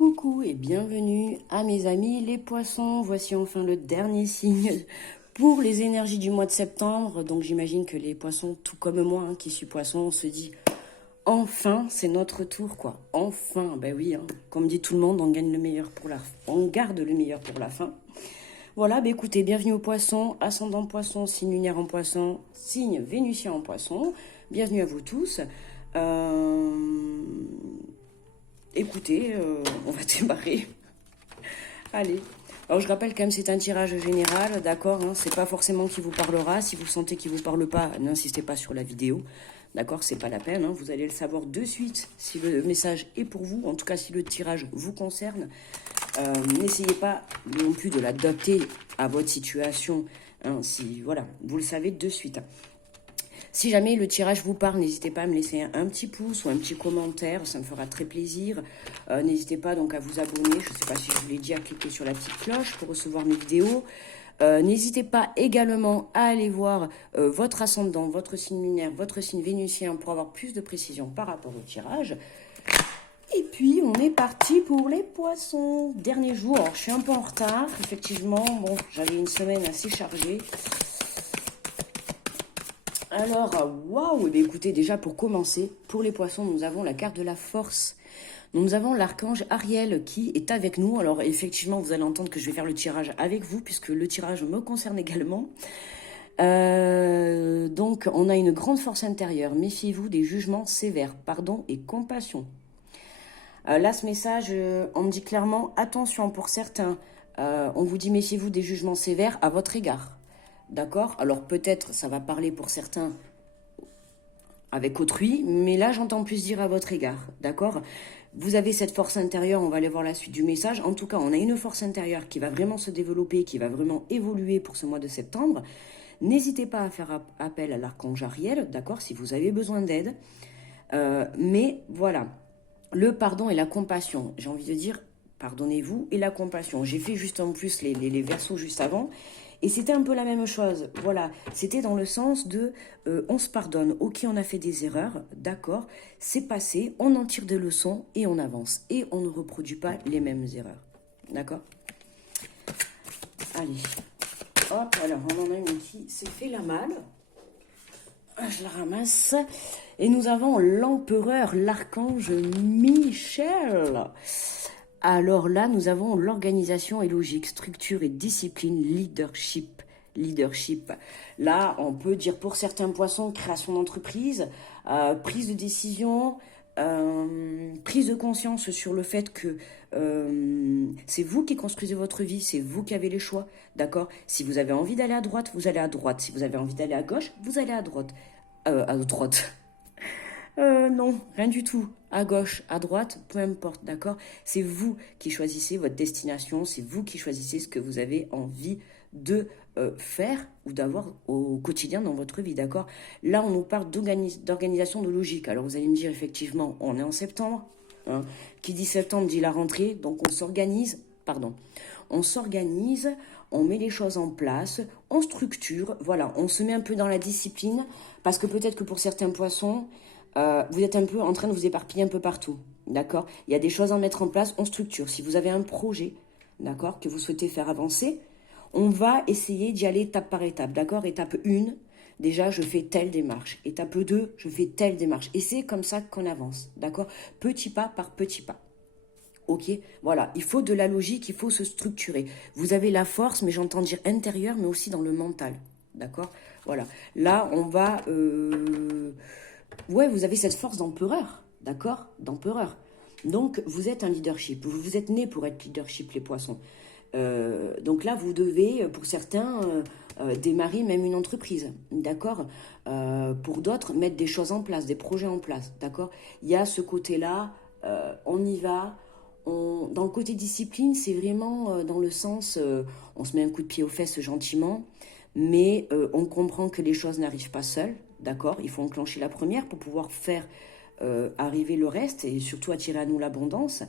Coucou et bienvenue à mes amis les poissons. Voici enfin le dernier signe pour les énergies du mois de septembre. Donc j'imagine que les poissons, tout comme moi qui suis poisson, on se dit enfin c'est notre tour quoi. Enfin, ben oui, comme dit tout le monde, on gagne le meilleur pour la fin. On garde le meilleur pour la fin. Voilà, ben écoutez, bienvenue aux poissons, ascendant poisson, signe lunaire en poisson, signe vénusien en poisson. Bienvenue à vous tous. Écoutez, on va démarrer. Allez. Alors je rappelle quand même c'est un tirage général, d'accord, c'est pas forcément qui vous parlera. Si vous sentez qu'il vous parle pas, n'insistez pas sur la vidéo. D'accord, c'est pas la peine, vous allez le savoir de suite si le message est pour vous, en tout cas si le tirage vous concerne. N'essayez pas non plus de l'adapter à votre situation, si voilà, vous le savez de suite. Si jamais le tirage vous parle, n'hésitez pas à me laisser un petit pouce ou un petit commentaire, ça me fera très plaisir. N'hésitez pas donc à vous abonner, je ne sais pas si je vous l'ai dit, à cliquer sur la petite cloche pour recevoir mes vidéos. N'hésitez pas également à aller voir votre ascendant, votre signe lunaire, votre signe vénusien pour avoir plus de précision par rapport au tirage. Et puis, on est parti pour les poissons. Dernier jour, alors je suis un peu en retard, effectivement. Bon, j'avais une semaine assez chargée. Alors, waouh, écoutez, déjà pour commencer, pour les poissons, nous avons la carte de la force. Nous avons l'archange Ariel qui est avec nous. Alors, effectivement, vous allez entendre que je vais faire le tirage avec vous, puisque le tirage me concerne également. Donc, on a une grande force intérieure. Méfiez-vous des jugements sévères, pardon et compassion. Là, ce message, on me dit clairement, attention pour certains, on vous dit méfiez-vous des jugements sévères à votre égard. D'accord? Alors peut-être ça va parler pour certains avec autrui, mais là j'entends plus dire à votre égard. D'accord? Vous avez cette force intérieure, on va aller voir la suite du message. En tout cas, on a une force intérieure qui va vraiment se développer, qui va vraiment évoluer pour ce mois de septembre. N'hésitez pas à faire appel à l'archange Ariel, d'accord, si vous avez besoin d'aide. Mais voilà, le pardon et la compassion. J'ai envie de dire, pardonnez-vous et la compassion. J'ai fait juste en plus les versos juste avant. Et c'était un peu la même chose, voilà, c'était dans le sens de on se pardonne, ok on a fait des erreurs, d'accord, c'est passé, on en tire des leçons et on avance. Et on ne reproduit pas les mêmes erreurs, d'accord. Allez, hop, alors on en a une qui s'est fait la malle, je la ramasse, et nous avons l'empereur, l'archange Michel. Alors là, nous avons l'organisation et logique, structure et discipline, leadership. Là, on peut dire pour certains poissons, création d'entreprise, prise de décision, prise de conscience sur le fait que c'est vous qui construisez votre vie, c'est vous qui avez les choix, d'accord? Si vous avez envie d'aller à droite, vous allez à droite. Si vous avez envie d'aller à gauche, vous allez à droite. À droite. Non, rien du tout. À gauche, à droite, peu importe, d'accord? C'est vous qui choisissez votre destination, c'est vous qui choisissez ce que vous avez envie de faire ou d'avoir au quotidien dans votre vie, d'accord? Là, on nous parle d'organisation, de logique. Alors, vous allez me dire, effectivement, on est en septembre. Qui dit septembre dit la rentrée, donc on s'organise, on met les choses en place, on structure, voilà, on se met un peu dans la discipline, parce que peut-être que pour certains poissons, vous êtes un peu en train de vous éparpiller un peu partout, d'accord? Il y a des choses à mettre en place, on structure. Si vous avez un projet, d'accord, que vous souhaitez faire avancer, on va essayer d'y aller étape par étape, d'accord? Étape 1, déjà, je fais telle démarche. Étape 2, je fais telle démarche. Et c'est comme ça qu'on avance, d'accord? Petit pas par petit pas. Ok, voilà, il faut de la logique, il faut se structurer. Vous avez la force, mais j'entends dire intérieure, mais aussi dans le mental, d'accord? Voilà, là, on va... Ouais, vous avez cette force d'empereur, d'accord? D'empereur. Donc, vous êtes un leadership. Vous êtes né pour être leadership, les poissons. Donc là, vous devez, pour certains, démarrer même une entreprise, d'accord? Pour d'autres, mettre des choses en place, des projets en place, d'accord? Il y a ce côté-là, on y va. Dans le côté discipline, c'est vraiment dans le sens, on se met un coup de pied aux fesses gentiment, mais on comprend que les choses n'arrivent pas seules, d'accord? Il faut enclencher la première pour pouvoir faire arriver le reste et surtout attirer à nous l'abondance.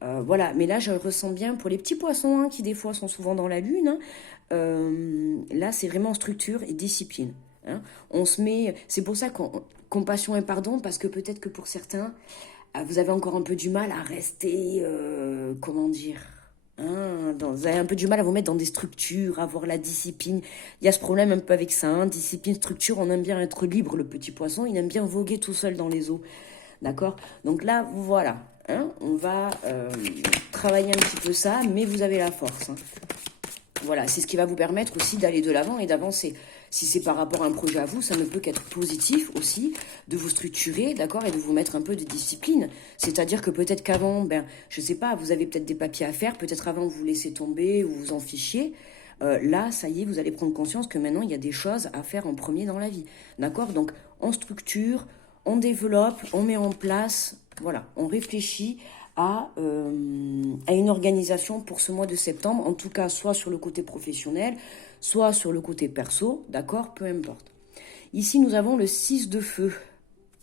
Voilà, mais là je ressens bien pour les petits poissons qui des fois sont souvent dans la lune. Là c'est vraiment structure et discipline. On se met, c'est pour ça qu'on compassion et pardon, parce que peut-être que pour certains, vous avez encore un peu du mal à rester, comment dire, hein, vous avez un peu du mal à vous mettre dans des structures, à avoir la discipline. Il y a ce problème un peu avec ça, hein, discipline, structure, on aime bien être libre, le petit poisson, il aime bien voguer tout seul dans les eaux. D'accord? Donc là, voilà, hein, on va travailler un petit peu ça, mais vous avez la force. Hein. Voilà, c'est ce qui va vous permettre aussi d'aller de l'avant et d'avancer. Si c'est par rapport à un projet à vous, ça ne peut qu'être positif aussi, de vous structurer, d'accord, et de vous mettre un peu de discipline. C'est-à-dire que peut-être qu'avant, je sais pas, vous avez peut-être des papiers à faire, peut-être avant vous laissez tomber ou vous en fichiez. Là, ça y est, vous allez prendre conscience que maintenant, il y a des choses à faire en premier dans la vie. D'accord? Donc, on structure, on développe, on met en place, voilà, on réfléchit à une organisation pour ce mois de septembre, en tout cas soit sur le côté professionnel, soit sur le côté perso, d'accord, peu importe. Ici, nous avons le 6 de feu,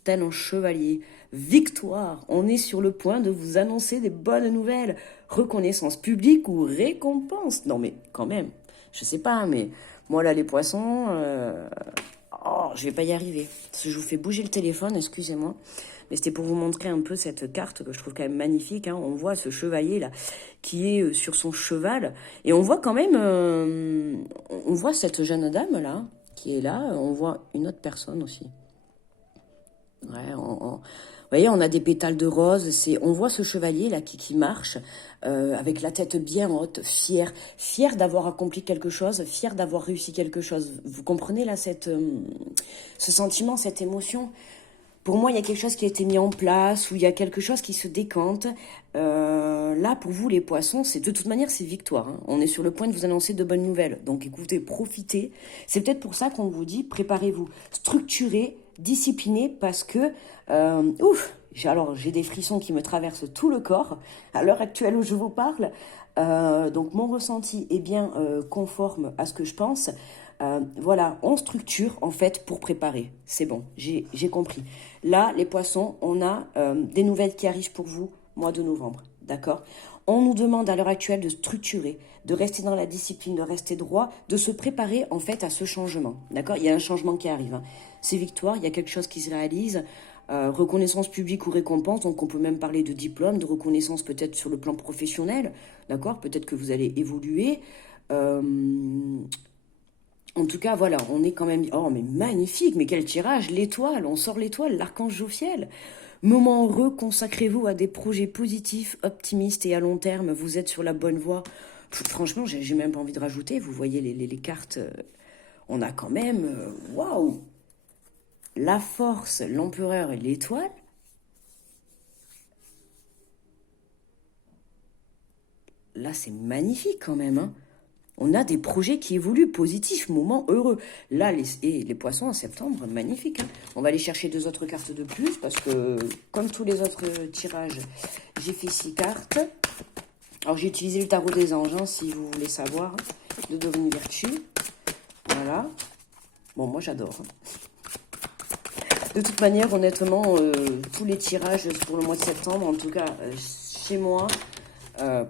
tel un chevalier. Victoire, on est sur le point de vous annoncer des bonnes nouvelles. Reconnaissance publique ou récompense. Non mais quand même, je sais pas, mais moi là les poissons, je vais pas y arriver. Je vous fais bouger le téléphone, excusez-moi. Mais c'était pour vous montrer un peu cette carte que je trouve quand même magnifique. Hein. On voit ce chevalier là qui est sur son cheval. Et on voit quand même, on voit cette jeune dame là qui est là. On voit une autre personne aussi. Ouais, vous voyez, on a des pétales de rose. On voit ce chevalier là qui marche avec la tête bien haute, fier d'avoir accompli quelque chose, fier d'avoir réussi quelque chose. Vous comprenez là ce sentiment, cette émotion? Pour moi, il y a quelque chose qui a été mis en place, ou il y a quelque chose qui se décante. Là, pour vous, les poissons, de toute manière, c'est victoire. Hein. On est sur le point de vous annoncer de bonnes nouvelles. Donc, écoutez, profitez. C'est peut-être pour ça qu'on vous dit, préparez-vous, structurez, disciplinez, parce que, j'ai des frissons qui me traversent tout le corps à l'heure actuelle où je vous parle. Donc, mon ressenti est bien conforme à ce que je pense. Voilà, on structure en fait pour préparer. C'est bon, j'ai compris. Là, les poissons, on a des nouvelles qui arrivent pour vous, mois de novembre, d'accord? On nous demande à l'heure actuelle de structurer, de rester dans la discipline, de rester droit, de se préparer en fait à ce changement, d'accord? Il y a un changement qui arrive. Hein. C'est victoire, il y a quelque chose qui se réalise. Reconnaissance publique ou récompense, donc on peut même parler de diplôme, de reconnaissance peut-être sur le plan professionnel, d'accord? Peut-être que vous allez évoluer. En tout cas, voilà, on est quand même... Oh, mais magnifique, mais quel tirage, l'étoile, on sort l'étoile, l'archange Jophiel. Moment heureux, consacrez-vous à des projets positifs, optimistes et à long terme, vous êtes sur la bonne voie. Franchement, j'ai même pas envie de rajouter, vous voyez les cartes, on a quand même... Waouh, la force, l'empereur et l'étoile. Là, c'est magnifique quand même, hein. On a des projets qui évoluent, positifs, moments heureux. Là, les poissons en septembre, magnifique. Hein. On va aller chercher 2 autres cartes de plus parce que, comme tous les autres tirages, j'ai fait 6 cartes. Alors, j'ai utilisé le tarot des anges, hein, si vous voulez savoir, de Dorine Virtue. Voilà. Bon, moi, j'adore. De toute manière, honnêtement, tous les tirages pour le mois de septembre, en tout cas, chez moi...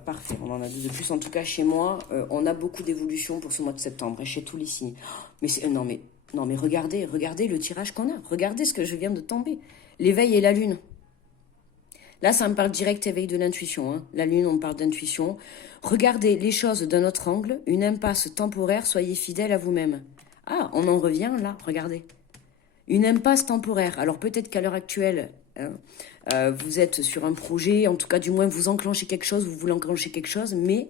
parfait, on en a 2 de plus. En tout cas, chez moi, on a beaucoup d'évolution pour ce mois de septembre, et chez tous les signes. Mais non, mais regardez le tirage qu'on a. Regardez ce que je viens de tomber. L'éveil et la lune. Là, ça me parle direct éveil de l'intuition. Hein. La lune, on parle d'intuition. Regardez les choses d'un autre angle. Une impasse temporaire, soyez fidèle à vous-même. Ah, on en revient là, regardez. Une impasse temporaire. Alors peut-être qu'à l'heure actuelle... Hein, vous êtes sur un projet, en tout cas du moins vous enclenchez quelque chose, vous voulez enclencher quelque chose, mais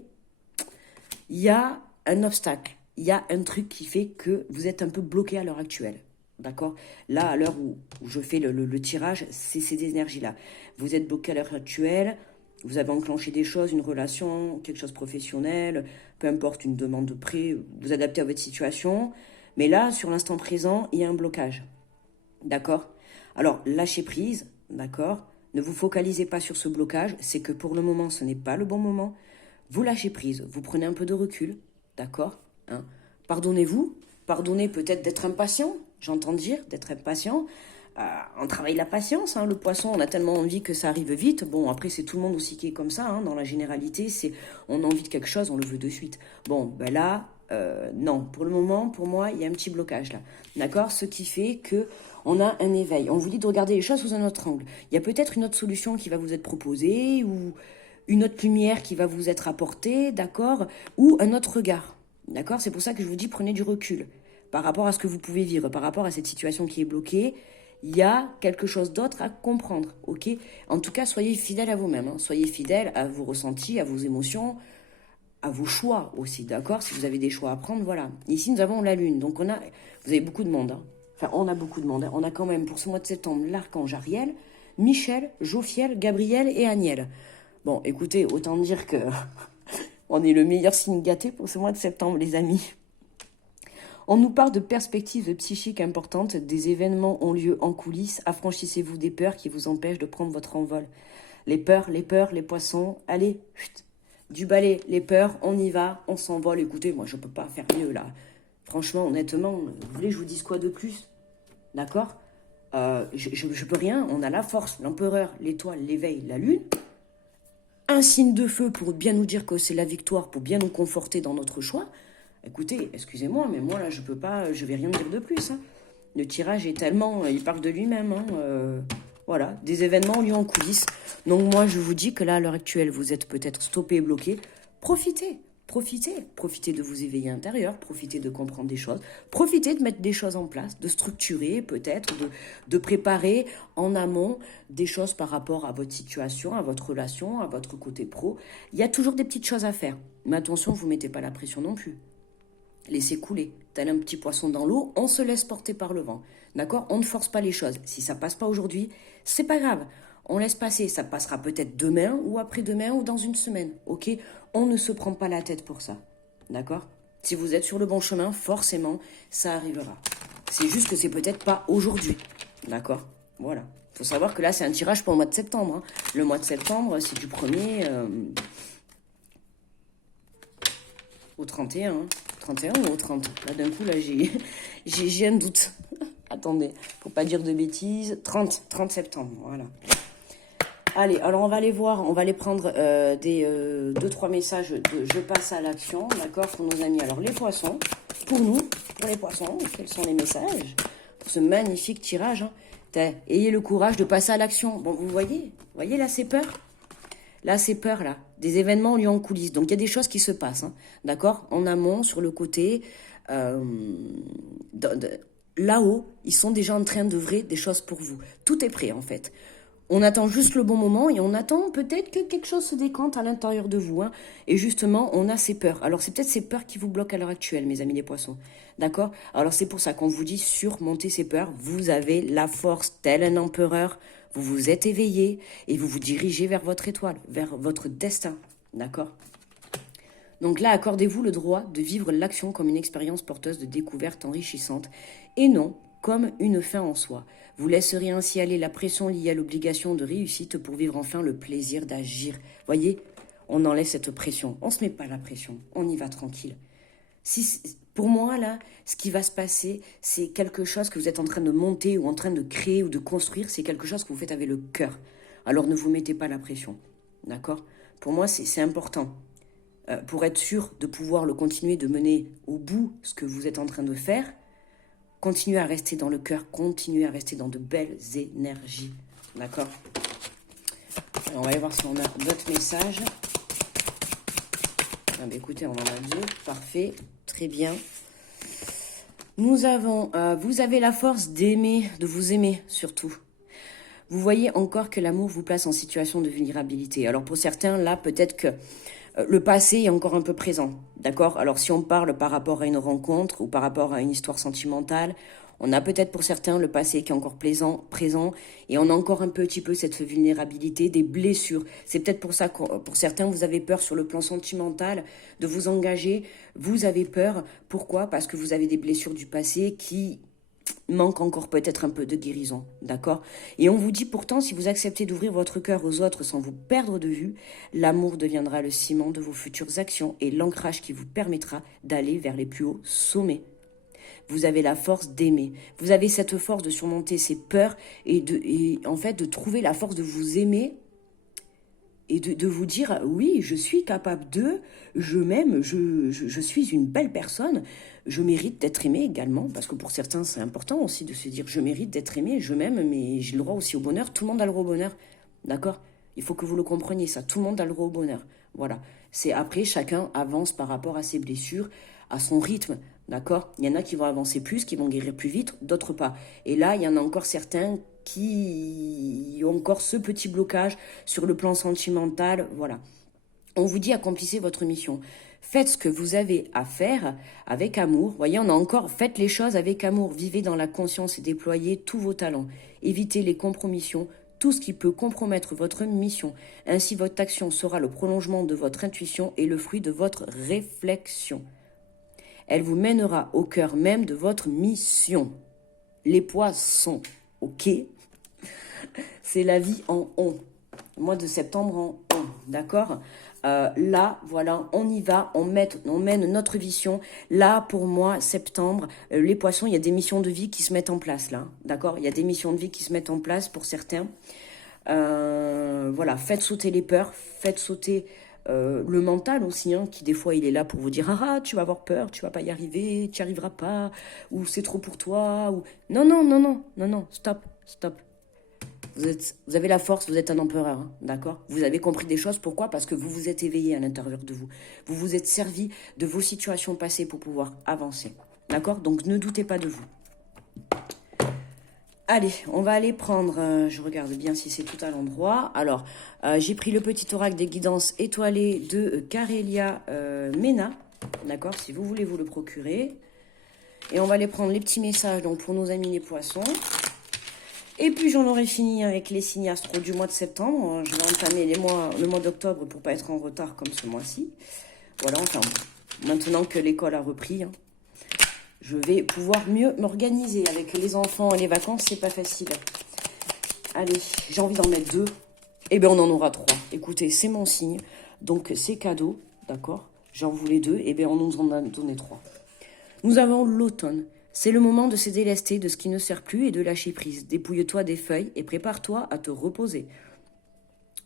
il y a un obstacle, il y a un truc qui fait que vous êtes un peu bloqué à l'heure actuelle, d'accord? Là, à l'heure où je fais le tirage, c'est ces énergies-là. Vous êtes bloqué à l'heure actuelle, vous avez enclenché des choses, une relation, quelque chose de professionnel, peu importe, une demande de prêt, vous adaptez à votre situation, mais là, sur l'instant présent, il y a un blocage, d'accord? Alors, lâchez prise. D'accord? Ne vous focalisez pas sur ce blocage. C'est que pour le moment, ce n'est pas le bon moment. Vous lâchez prise. Vous prenez un peu de recul. D'accord? Hein? Pardonnez-vous. Pardonnez peut-être d'être impatient. J'entends dire d'être impatient. On travaille la patience. Hein, le poisson, on a tellement envie que ça arrive vite. Bon, après, c'est tout le monde aussi qui est comme ça. Hein, dans la généralité, on a envie de quelque chose, on le veut de suite. Bon, ben là, non, pour le moment, pour moi, il y a un petit blocage là. D'accord? Ce qui fait que on a un éveil. On vous dit de regarder les choses sous un autre angle. Il y a peut-être une autre solution qui va vous être proposée ou une autre lumière qui va vous être apportée, d'accord? Ou un autre regard. D'accord? C'est pour ça que je vous dis prenez du recul par rapport à ce que vous pouvez vivre, par rapport à cette situation qui est bloquée. Il y a quelque chose d'autre à comprendre, ok? En tout cas, soyez fidèle à vous-même, hein. Soyez fidèle à vos ressentis, à vos émotions, à vos choix aussi, d'accord? Si vous avez des choix à prendre, voilà. Ici, nous avons la Lune, donc vous avez beaucoup de monde, hein. Enfin, on a beaucoup de monde, hein. On a quand même, pour ce mois de septembre, l'archange Ariel, Michel, Jophiel, Gabriel et Aniel. Bon, écoutez, autant dire que on est le meilleur signe gâté pour ce mois de septembre, les amis. On nous parle de perspectives psychiques importantes, des événements ont lieu en coulisses, affranchissez-vous des peurs qui vous empêchent de prendre votre envol. Les peurs, les poissons, allez, chut, du balai, les peurs, on y va, on s'envole. Écoutez, moi je peux pas faire mieux là. Franchement, honnêtement, vous voulez que je vous dise quoi de plus? D'accord? Je peux rien, on a la force, l'empereur, l'étoile, l'éveil, la lune. Un signe de feu pour bien nous dire que c'est la victoire, pour bien nous conforter dans notre choix. Écoutez, excusez-moi, mais moi là je peux pas, je vais rien dire de plus, hein. Le tirage est tellement, il parle de lui-même, hein, voilà, des événements liés en coulisses. Donc moi je vous dis que là à l'heure actuelle vous êtes peut-être stoppé, bloqué. Profitez, profitez de vous éveiller intérieur, profitez de comprendre des choses, profitez de mettre des choses en place, de structurer peut-être, de préparer en amont des choses par rapport à votre situation, à votre relation, à votre côté pro. Il y a toujours des petites choses à faire, mais attention, vous ne mettez pas la pression non plus. Laissez couler, tel un petit poisson dans l'eau, on se laisse porter par le vent. D'accord? On ne force pas les choses. Si ça passe pas aujourd'hui, c'est pas grave. On laisse passer. Ça passera peut-être demain ou après-demain ou dans une semaine. Ok? On ne se prend pas la tête pour ça. D'accord? Si vous êtes sur le bon chemin, forcément, ça arrivera. C'est juste que c'est peut-être pas aujourd'hui. D'accord? Voilà. Il faut savoir que là, c'est un tirage pour le mois de septembre, hein. Le mois de septembre, c'est du 1er au 31. Hein. 31 ou au 30? Là, d'un coup, là, j'ai un doute. Attendez, faut pas dire de bêtises. 30 septembre, voilà. Allez, alors on va aller voir, on va aller prendre des 2-3 messages de je passe à l'action, d'accord, pour nos amis. Alors les poissons, pour nous, pour les poissons, quels sont les messages pour ce magnifique tirage, hein. Ayez le courage de passer à l'action. Bon, vous voyez là ces peurs? Là, ces peurs, là, des événements ont lieu en coulisses. Donc, il y a des choses qui se passent, hein, d'accord? En amont, sur le côté, là-haut, ils sont déjà en train d'œuvrer des choses pour vous. Tout est prêt, en fait. On attend juste le bon moment et on attend peut-être que quelque chose se décante à l'intérieur de vous, hein. Et justement, on a ces peurs. Alors, c'est peut-être ces peurs qui vous bloquent à l'heure actuelle, mes amis les poissons. D'accord? Alors, c'est pour ça qu'on vous dit surmonter ces peurs. Vous avez la force, tel un empereur. Vous vous êtes éveillé et vous vous dirigez vers votre étoile, vers votre destin. D'accord? Donc là, accordez-vous le droit de vivre l'action comme une expérience porteuse de découverte enrichissante et non comme une fin en soi. Vous laisserez ainsi aller la pression liée à l'obligation de réussite pour vivre enfin le plaisir d'agir. Voyez, on enlève cette pression. On ne se met pas la pression. On y va tranquille. Pour moi, là, ce qui va se passer, c'est quelque chose que vous êtes en train de monter ou en train de créer ou de construire. C'est quelque chose que vous faites avec le cœur. Alors ne vous mettez pas la pression. D'accord? Pour moi, c'est important. Pour être sûr de pouvoir le continuer, de mener au bout ce que vous êtes en train de faire, continuez à rester dans le cœur, continuez à rester dans de belles énergies. D'accord? Alors, on va aller voir si on a d'autres messages. Ah bah écoutez, on en a 2. Parfait. Très bien. Nous avons... vous avez la force d'aimer, de vous aimer surtout. Vous voyez encore que l'amour vous place en situation de vulnérabilité. Alors pour certains, là, peut-être que le passé est encore un peu présent, d'accord? Alors si on parle par rapport à une rencontre ou par rapport à une histoire sentimentale, on a peut-être pour certains le passé qui est encore présent et on a encore un petit peu cette vulnérabilité, des blessures. C'est peut-être pour ça que pour certains, vous avez peur sur le plan sentimental de vous engager. Vous avez peur. Pourquoi? Parce que vous avez des blessures du passé qui manque encore peut-être un peu de guérison, d'accord? Et on vous dit pourtant, si vous acceptez d'ouvrir votre cœur aux autres sans vous perdre de vue, l'amour deviendra le ciment de vos futures actions et l'ancrage qui vous permettra d'aller vers les plus hauts sommets. Vous avez la force d'aimer. Vous avez cette force de surmonter ces peurs et en fait de trouver la force de vous aimer et de vous dire, oui, je suis capable de, je m'aime, je suis une belle personne, je mérite d'être aimé également, parce que pour certains, c'est important aussi de se dire, je mérite d'être aimé, je m'aime, mais j'ai le droit aussi au bonheur, tout le monde a le droit au bonheur, d'accord? Il faut que vous le compreniez, ça, tout le monde a le droit au bonheur, voilà. C'est après, chacun avance par rapport à ses blessures, à son rythme, d'accord? Il y en a qui vont avancer plus, qui vont guérir plus vite, d'autres pas. Et là, il y en a encore certains qui ont encore ce petit blocage sur le plan sentimental, voilà. On vous dit accomplissez votre mission. Faites ce que vous avez à faire avec amour. Voyez, on a encore faites les choses avec amour. Vivez dans la conscience et déployez tous vos talents. Évitez les compromissions, tout ce qui peut compromettre votre mission. Ainsi, votre action sera le prolongement de votre intuition et le fruit de votre réflexion. Elle vous mènera au cœur même de votre mission. Les poissons, ok? C'est la vie en on. Le mois de septembre en on, d'accord? Là, voilà, on y va, on mène notre vision. Là, pour moi, septembre, les poissons, il y a des missions de vie qui se mettent en place, là, d'accord? Il y a des missions de vie qui se mettent en place pour certains. Voilà, faites sauter les peurs, faites sauter le mental aussi, hein, qui des fois, il est là pour vous dire, ah, tu vas avoir peur, tu vas pas y arriver, tu n'y arriveras pas, ou c'est trop pour toi, ou... Non, non, non, non, non, non, stop, stop. Vous avez la force, vous êtes un empereur, hein, d'accord? Vous avez compris des choses, pourquoi? Parce que vous vous êtes éveillé à l'intérieur de vous. Vous vous êtes servi de vos situations passées pour pouvoir avancer, d'accord? Donc ne doutez pas de vous. Allez, on va aller prendre, je regarde bien si c'est tout à l'endroit. Alors, j'ai pris le petit oracle des guidances étoilées de Carélia Mena, d'accord? Si vous voulez vous le procurer. Et on va aller prendre les petits messages donc pour nos amis les poissons. Et puis j'en aurai fini avec les signes astro du mois de septembre. Je vais entamer le mois d'octobre pour pas être en retard comme ce mois-ci. Voilà, enfin, maintenant que l'école a repris, hein, je vais pouvoir mieux m'organiser. Avec les enfants et les vacances, c'est pas facile. Allez, j'ai envie d'en mettre 2. Eh bien, on en aura 3. Écoutez, c'est mon signe. Donc, c'est cadeau, d'accord? J'en voulais 2. Eh bien, on nous en a donné 3. Nous avons l'automne. C'est le moment de se délester de ce qui ne sert plus et de lâcher prise. Dépouille-toi des feuilles et prépare-toi à te reposer.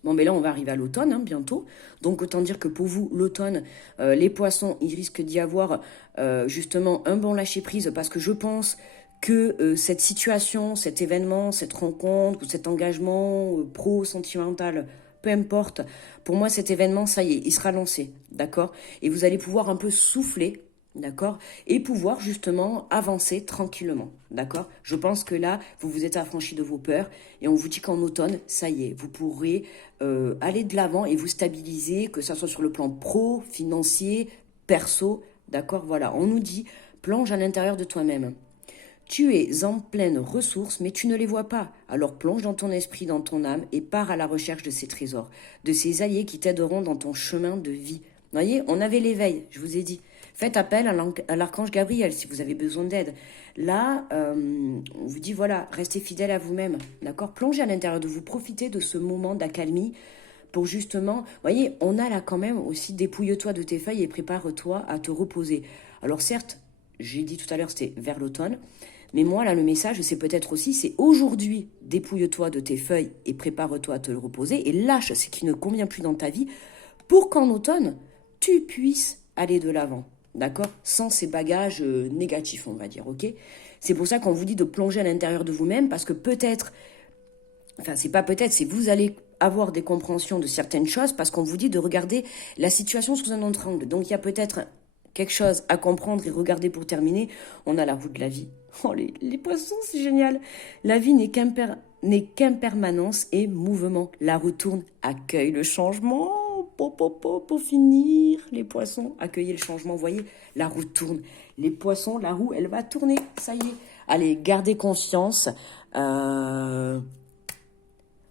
Bon, mais là, on va arriver à l'automne, hein, bientôt. Donc, autant dire que pour vous, l'automne, les poissons, il risque d'y avoir justement un bon lâcher-prise parce que je pense que cette situation, cet événement, cette rencontre ou cet engagement pro-sentimental, peu importe, pour moi, cet événement, ça y est, il sera lancé, d'accord? Et vous allez pouvoir un peu souffler, d'accord? Et pouvoir justement avancer tranquillement, d'accord? Je pense que là, vous vous êtes affranchi de vos peurs et on vous dit qu'en automne, ça y est, vous pourrez aller de l'avant et vous stabiliser, que ce soit sur le plan pro, financier, perso, d'accord? Voilà, on nous dit, plonge à l'intérieur de toi-même. Tu es en pleine ressource, mais tu ne les vois pas. Alors plonge dans ton esprit, dans ton âme, et pars à la recherche de ces trésors, de ces alliés qui t'aideront dans ton chemin de vie. Vous voyez, on avait l'éveil, je vous ai dit. Faites appel à l'archange Gabriel si vous avez besoin d'aide. Là, on vous dit, voilà, restez fidèle à vous-même, d'accord? Plongez à l'intérieur de vous, profitez de ce moment d'accalmie pour justement... Vous voyez, on a là quand même aussi, dépouille-toi de tes feuilles et prépare-toi à te reposer. Alors certes, j'ai dit tout à l'heure, c'était vers l'automne, mais moi, là, le message, c'est peut-être aussi, c'est aujourd'hui, dépouille-toi de tes feuilles et prépare-toi à te reposer et lâche ce qui ne convient plus dans ta vie pour qu'en automne, tu puisses aller de l'avant, d'accord? Sans ces bagages négatifs, on va dire, ok? C'est pour ça qu'on vous dit de plonger à l'intérieur de vous-même parce que peut-être, enfin, c'est pas peut-être, c'est vous allez avoir des compréhensions de certaines choses parce qu'on vous dit de regarder la situation sous un autre angle. Donc, il y a peut-être quelque chose à comprendre et regarder pour terminer. On a la roue de la vie. Oh, les poissons, c'est génial. La vie n'est qu'impermanence et mouvement. La roue tourne, accueille le changement. Pour finir, les poissons, accueillez le changement. Vous voyez, la roue tourne. Les poissons, la roue, elle va tourner. Ça y est. Allez, gardez conscience. On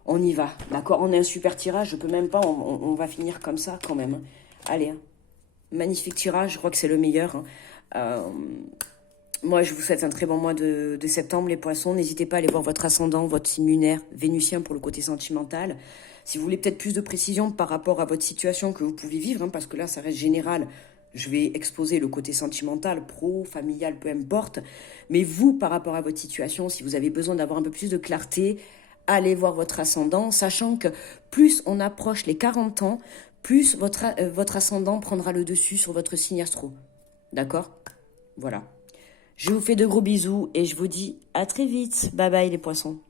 y va. D'accord? On a un super tirage. Je peux même pas. On va finir comme ça quand même. Allez, hein. Magnifique tirage, je crois que c'est le meilleur. Moi, je vous souhaite un très bon mois de septembre, les poissons. N'hésitez pas à aller voir votre ascendant, votre signe lunaire, vénusien pour le côté sentimental. Si vous voulez peut-être plus de précision par rapport à votre situation que vous pouvez vivre, hein, parce que là, ça reste général, je vais exposer le côté sentimental, pro, familial, peu importe. Mais vous, par rapport à votre situation, si vous avez besoin d'avoir un peu plus de clarté, allez voir votre ascendant, sachant que plus on approche les 40 ans, plus votre ascendant prendra le dessus sur votre signe astro. D'accord? Voilà. Je vous fais de gros bisous et je vous dis à très vite. Bye bye les poissons.